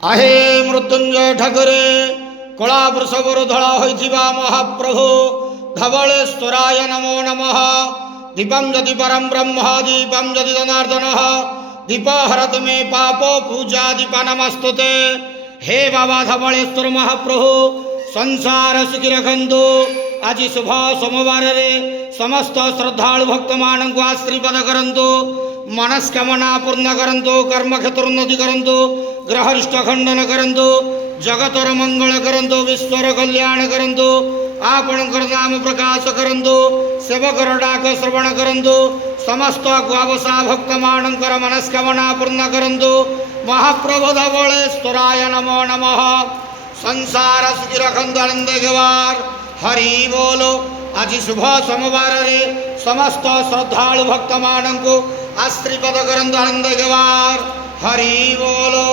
आहे मृत्युंजय ठाकुरे कला वृषभर धड़ा होइथिबा महाप्रभु धवलेश्वराय नमो नमः। दीपम जदि परम ब्रह्म दीपम जदि जनार्दन दीप हरत मे पाप पूजा दीप नमस्तुते। हे बाबा धवलेश्वर महाप्रभु संसार सुखी रखंतु। आज शुभ सोमवार रे समस्त श्रद्धालु भक्त मान को आशीर्वाद करंतु। मनस्कामना पूर्ण करंतु। कर्म क्षेत्र उन्नति करंतु। ग्रहरिष्ट खंडन करंतु। जगतर मंगल करंतु। विश्वर कल्याण करंतु। आपणकर नाम प्रकाश करंतु। सेवकर डाक श्रवण करंतु। समस्त ग्वावसा भक्त मानकर मनस्कामना पूर्ण करंतु। महाप्रभु धवलेश्वराय नमो नमः। संसार सुखी रखंतु आनंद गवार हरि बोलो। आज शुभ सोमवार रे समस्त श्रद्धालु भक्त मान को आशीर्वाद करंतु आनंद गवार हरि बोलो।